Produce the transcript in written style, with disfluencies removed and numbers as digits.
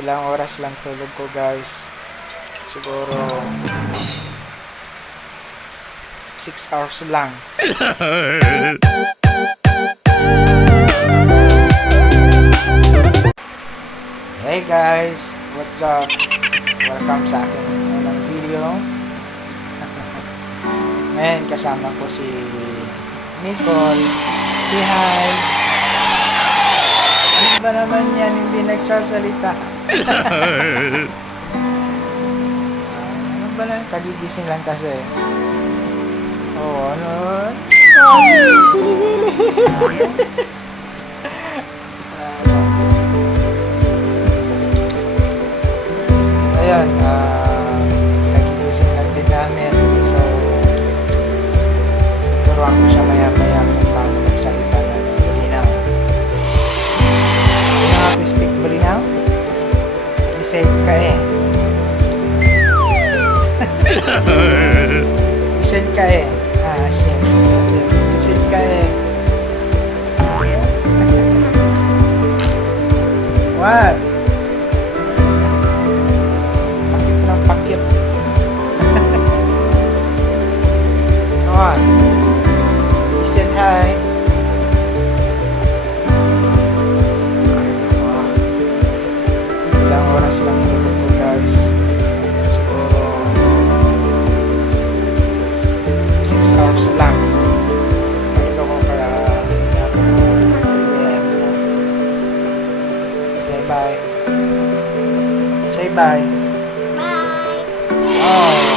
Ilang oras lang tulog ko, guys. Siguro 6 hours lang. Hey guys, what's up? Welcome sa aking unang video. Ngayon kasama ko si Nicole. Say hi. Ano ba naman yan hindi nagsasalita? Ano ba lang? Kagigising lang kasi. Oh, ano? Ayan, kagigising lang din namin. So, turuan ko siya maya-maya kung paano magsalita ng Bulinaw. You know how to speak Bulinaw? Isay ka eh. Isay ka eh. Shit. Isay ka eh. What? Pakip ng pakip. Come on. You said hi. Ilang oras lang tulog ko, guys. Siguro 6 hours lang. Tulog ako para okay, bye. Say bye. Bye. Oh.